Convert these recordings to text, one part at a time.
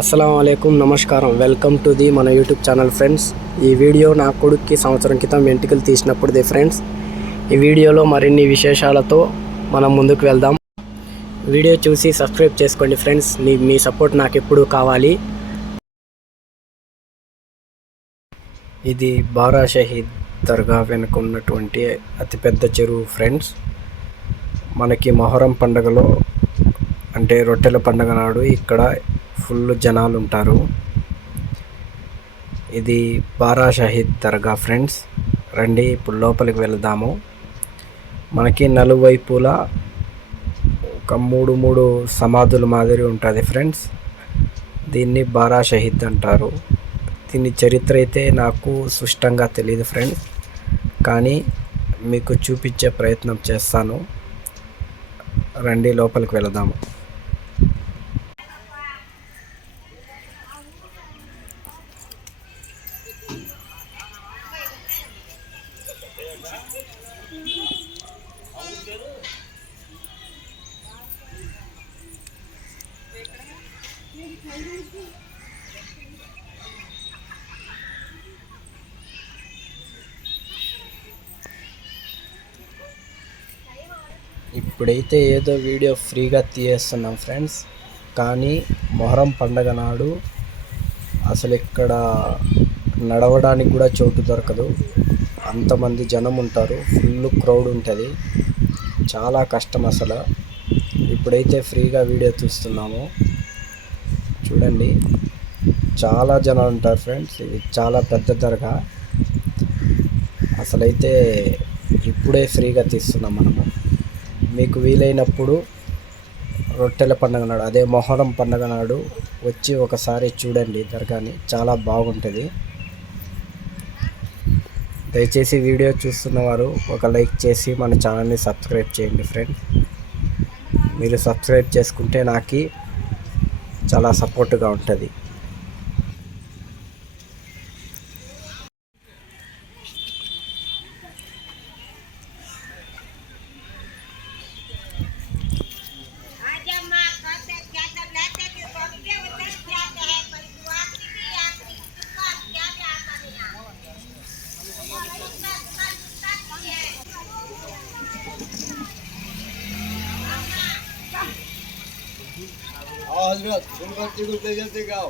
అస్సలాముఅలైకుం, నమస్కారం. Welcome to the మన YouTube channel friends. ఈ వీడియో నా కొడుక్కి సంవత్సరం క్రితం వెంట్రుకలు తీసినప్పుడుది ఫ్రెండ్స్. ఈ వీడియోలో మరిన్ని విశేషాలతో మనం ముందుకు వెళ్దాం. వీడియో చూసి సబ్స్క్రైబ్ చేసుకోండి ఫ్రెండ్స్. మీ సపోర్ట్ నాకు ఎప్పుడూ కావాలి. ఇది బారా షహీద్ దర్గా వెనుక ఉన్నటువంటి అతిపెద్ద చెరువు ఫ్రెండ్స్. మనకి మొహరం పండుగలో అంటే రొట్టెల పండుగ నాడు ఇక్కడ ఫుల్ జనాలు ఉంటారు. ఇది బారా షహీద్ దర్గా ఫ్రెండ్స్. రండి ఇప్పుడు లోపలికి వెళ్దాము. మనకి నలువైపులా ఒక మూడు సమాధుల మాదిరి ఉంటుంది ఫ్రెండ్స్. దీన్ని బారా షహీద్ అంటారు. దీని చరిత్ర అయితే నాకు స్పష్టంగా తెలియదు ఫ్రెండ్స్, కానీ మీకు చూపించే ప్రయత్నం చేస్తాను. రండి లోపలికి వెళదాము. ఇప్పుడైతే ఏదో వీడియో ఫ్రీగా తీయేస్తున్నాం ఫ్రెండ్స్, కానీ మొహరం పండగ నాడు అసలు ఇక్కడ నడవడానికి కూడా చోటు దొరకదు. అంతమంది జనం ఉంటారు, ఫుల్ క్రౌడ్ ఉంటుంది, చాలా కష్టం అసలు. ఇప్పుడైతే ఫ్రీగా వీడియో తీస్తున్నాము, చూడండి. చాలా జనాలు ఉంటారు ఫ్రెండ్స్. ఇది చాలా పెద్ద దర్గా. అసలైతే ఇప్పుడే ఫ్రీగా తీస్తున్నాం మనము. మీకు వీలైనప్పుడు రొట్టెల పండుగ నాడు, అదే మొహరం పండుగ నాడు వచ్చి ఒకసారి చూడండి దర్గాని, చాలా బాగుంటుంది. దయచేసి వీడియో చూస్తున్నవారు ఒక లైక్ చేసి మన ఛానల్ని సబ్స్క్రైబ్ చేయండి ఫ్రెండ్స్. మీరు సబ్స్క్రైబ్ చేసుకుంటే నాకు చాలా సపోర్ట్గా ఉంటుంది. हजरत सुनकर गुलते जलते गाओ।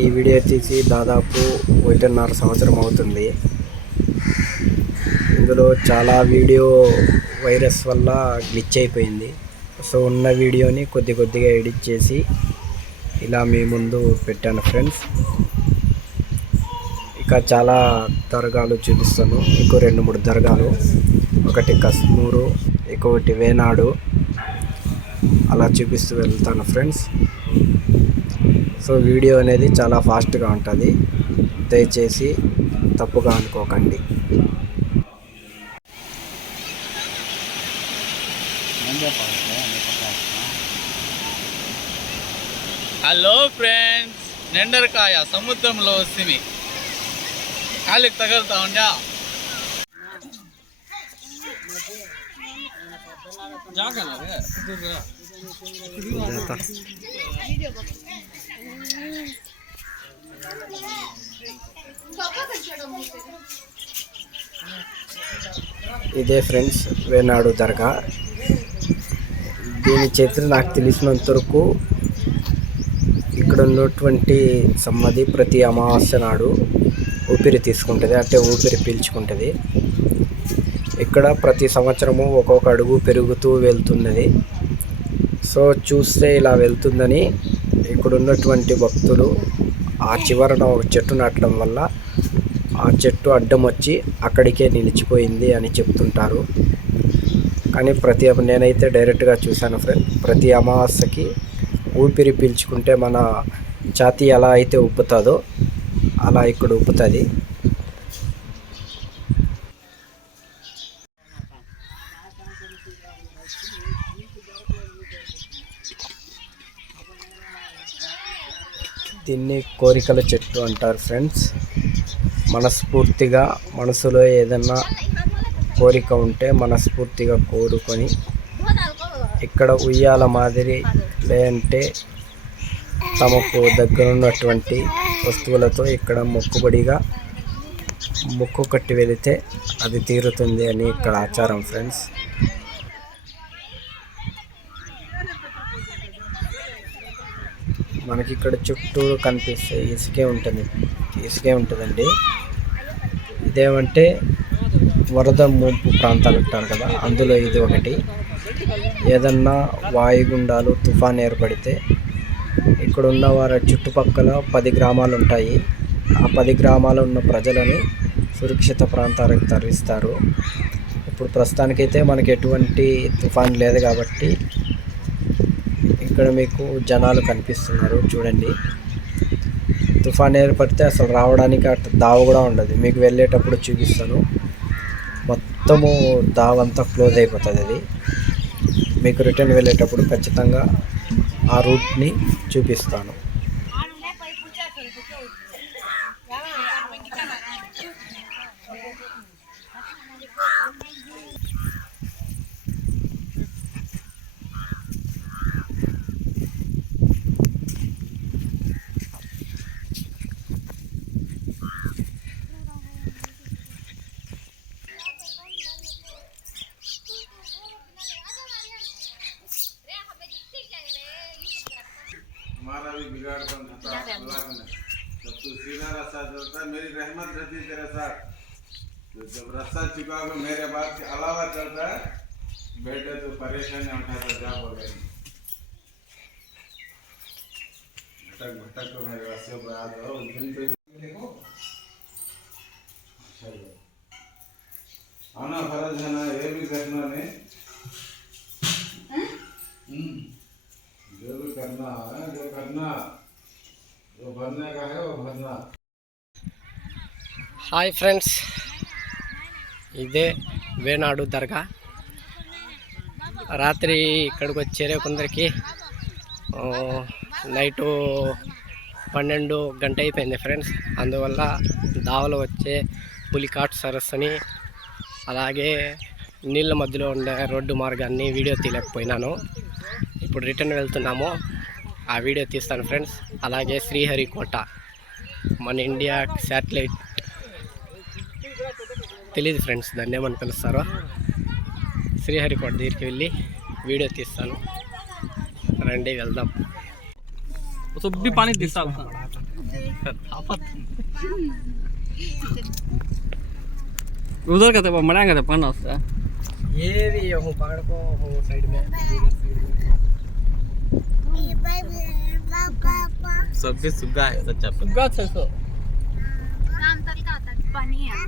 ఈ వీడియో తీసి దాదాపు 1.5 సంవత్సరం అవుతుంది. ఇందులో చాలా వీడియో వైరస్ వల్ల గ్లిచ్ అయిపోయింది. సో ఉన్న వీడియోని కొద్దిగా ఎడిట్ చేసి ఇలా మీ ముందు పెట్టాను ఫ్రెండ్స్. ఇక చాలా దర్గాలు చూపిస్తాను. ఇంకో 2-3 దర్గాలు, ఒకటి కస్మూరు, ఇంకొకటి వేనాడు, అలా చూపిస్తూ వెళ్తాను ఫ్రెండ్స్. సో వీడియో అనేది చాలా ఫాస్ట్గా ఉంటుంది, దయచేసి తప్పుగా అనుకోకండి. హలో ఫ్రెండ్స్, నెండరకాయ సముద్రంలో సిమి కాలికి తగులుతా ఉండా. ఇదే ఫ్రెండ్స్ వేనాడు దర్గా. దీని చరిత్ర నాకు తెలిసినంత వరకు ఇక్కడ ఉన్నటువంటి సమాధి ప్రతి అమావాస్య నాడు ఊపిరి తీసుకుంటుంది, అంటే ఊపిరి పీల్చుకుంటుంది. ఇక్కడ ప్రతి సంవత్సరము ఒక్కొక్క అడుగు పెరుగుతూ వెళ్తున్నది. సో చూస్తే ఇలా వెళ్తుందని ఇక్కడ ఉన్నటువంటి భక్తులు ఆ చివరన ఒక చెట్టు నాటడం వల్ల ఆ చెట్టు అడ్డం వచ్చి అక్కడికే నిలిచిపోయింది అని చెప్తుంటారు. కానీ నేనైతే డైరెక్ట్గా చూశాను ఫ్రెండ్. ప్రతి అమావాస్యకి ఊపిరి పీల్చుకుంటే మన ఛాతీ ఎలా అయితే ఉబ్బుతుందో అలా ఇక్కడ ఉబ్బుతుంది. దీన్ని కోరికల చెట్టు అంటారు ఫ్రెండ్స్. మనసులో ఏదన్నా కోరిక ఉంటే మనస్ఫూర్తిగా కోరుకొని ఇక్కడ ఉయ్యాల మాదిరి లేదంటే తమకు దగ్గరున్నటువంటి వస్తువులతో ఇక్కడ మొక్కు కట్టి వెళితే అది తీరుతుంది అని ఇక్కడ ఆచారం ఫ్రెండ్స్. మనకి ఇక్కడ చుట్టూ కనిపిస్తే ఇసుకే ఉంటుందండి. ఇదేమంటే వరద ముంపు ప్రాంతాలు అంటారు కదా, అందులో ఇది ఒకటి. ఏదన్నా వాయుగుండాలు తుఫాన్ ఏర్పడితే ఇక్కడ ఉన్న వారి చుట్టుపక్కల 10 గ్రామాలు ఉంటాయి. ఆ 10 గ్రామాలు ఉన్న ప్రజలని సురక్షిత ప్రాంతాలకు తరలిస్తారు. ఇప్పుడు ప్రస్తుతానికైతే మనకి ఎటువంటి తుఫాన్ లేదు కాబట్టి ఇక్కడ మీకు జనాలు కనిపిస్తున్నారు చూడండి. తుఫాన్ ఏర్పడితే అసలు రావడానికి దావ కూడా ఉండదు. మీకు వెళ్ళేటప్పుడు చూపిస్తాను. మొత్తము దావంతా క్లోజ్ అయిపోతుంది. అది మీకు రిటర్న్ వెళ్ళేటప్పుడు ఖచ్చితంగా ఆ రూట్ని చూపిస్తాను. हमारा भी बिगाड़ कम था अल्लाह ने। जब तू सीधा रास्ता चलता मेरी रहमत रहती तेरे साथ। तो जब रास्ता चुका हो मेरे बात के अलावा चलता है बेटे तो परेशानी उठाता जा बोले भटक तो मेरे रास्ते पर आ जाओ उस दिन पे देखो। आना फर्ज है ना, ये भी करना नहीं। जो भी करना है जो भरने का है वो भरना। హాయ్ ఫ్రెండ్స్, ఇదే వేనాడు దర్గా. రాత్రి ఇక్కడికి వచ్చేరే కొందరికి నైటు 12 గంట అయిపోయింది ఫ్రెండ్స్. అందువల్ల దావలో వచ్చే పులికాట్ సరస్సుని అలాగే నీళ్ళ మధ్యలో ఉండే రోడ్డు మార్గాన్ని వీడియో తీయలేకపోయినాను. ఇప్పుడు రిటర్న్ వెళ్తున్నాము, ఆ వీడియో తీస్తాను ఫ్రెండ్స్. అలాగే శ్రీహరికోట మన ఇండియా శాటిలైట్ తెలియదు ఫ్రెండ్స్, దాన్ని ఏమని పిలుస్తారో. శ్రీహరికోట దగ్గరికి వెళ్ళి వీడియో తీస్తాను, రండి వెళ్దాం. पानी उधर का तो मनाएंगे तो पाना उसका ये भी हूँ पकड़ को हूँ साइड में सब भी सुग्गा है सच्चा सुग्गा 600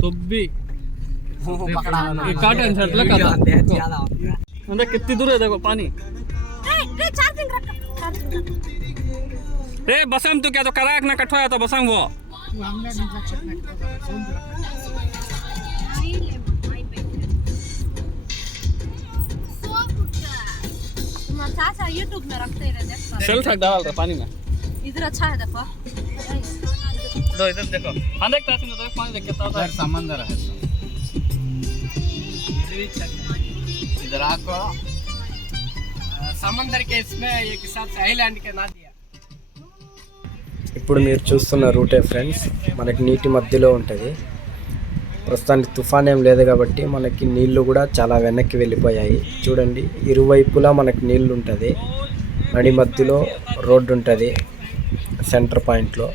तो भी ये काटन शर्ट लगा था अंदर कितनी दूर है देखो पानी रे बसम तू क्या तो कराक ना कठवा तो बसम वो चाचा यूट्यूब में रखते रहते हैं सेल तक डाल रहा पानी में इधर अच्छा है देखो दो इधर देखो अंदर का तो पानी देख कितना होता है समंदर है इधर आको समंदर के इसमें एक हिसाब से आइलैंड के ना दिया ఇప్పుడు మీరు చూస్తున్న రూటే ఫ్రెండ్స్ మనకి నీటి మధ్యలో ఉంటుంది ప్రస్తుతానికి తుఫాన్ ఏం లేదు కాబట్టి మనకి నీళ్లు కూడా చాలా వెనక్కి వెళ్ళిపోయాయి చూడండి ఇరువైపులా మనకి నీళ్లు ఉంటుంది నడి మధ్యలో రోడ్డు ఉంటుంది సెంటర్ పాయింట్లో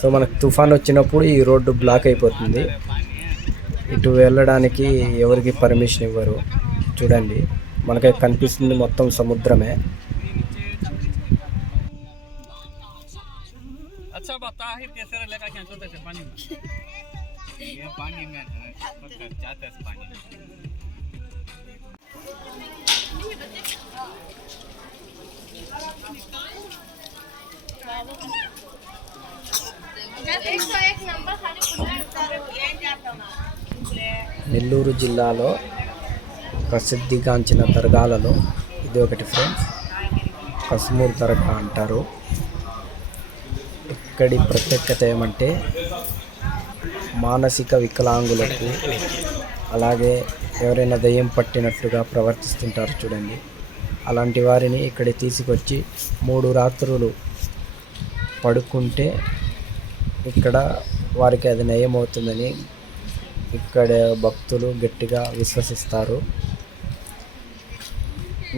సో మనకు తుఫాన్ వచ్చినప్పుడు ఈ రోడ్డు బ్లాక్ అయిపోతుంది ఇటు వెళ్ళడానికి ఎవరికి పర్మిషన్ ఇవ్వరు చూడండి మనకి కనిపిస్తుంది మొత్తం సముద్రమే अच्छा बता ही कैसे लेकर क्या चलते थे पानी में ये पानी में जाते हैं पानी నెల్లూరు జిల్లాలో ప్రసిద్ధిగాంచిన దర్గాలలో ఇది ఒకటి ఫ్రెండ్స్ కస్మూర్ దర్గా అంటారు ఇక్కడి ప్రత్యేకత ఏమంటే మానసిక వికలాంగులకు అలాగే ఎవరైనా దయ్యం పట్టినట్టుగా ప్రవర్తిస్తుంటారు చూడండి అలాంటి వారిని ఇక్కడ తీసుకొచ్చి 3 రాత్రులు పడుకుంటే ఇక్కడ వారికి అది నయమవుతుందని ఇక్కడ భక్తులు గట్టిగా విశ్వసిస్తారు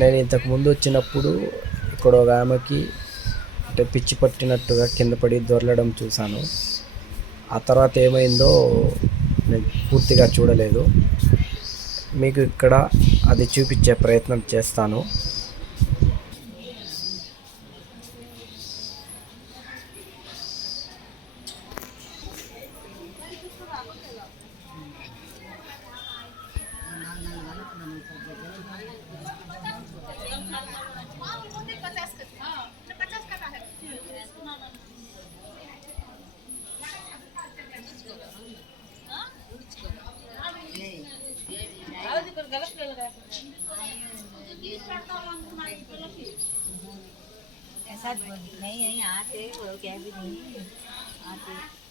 నేను ఇంతకుముందు వచ్చినప్పుడు ఇక్కడ ఒక ఆమెకి అంటే పిచ్చి పట్టినట్టుగా కింద పడి దొరలడం చూశాను ఆ తర్వాత ఏమైందో నేను పూర్తిగా చూడలేదు మీకు ఇక్కడ అది చూపించే ప్రయత్నం చేస్తాను ऐसा नहीं है आते वो क्या भी नहीं आते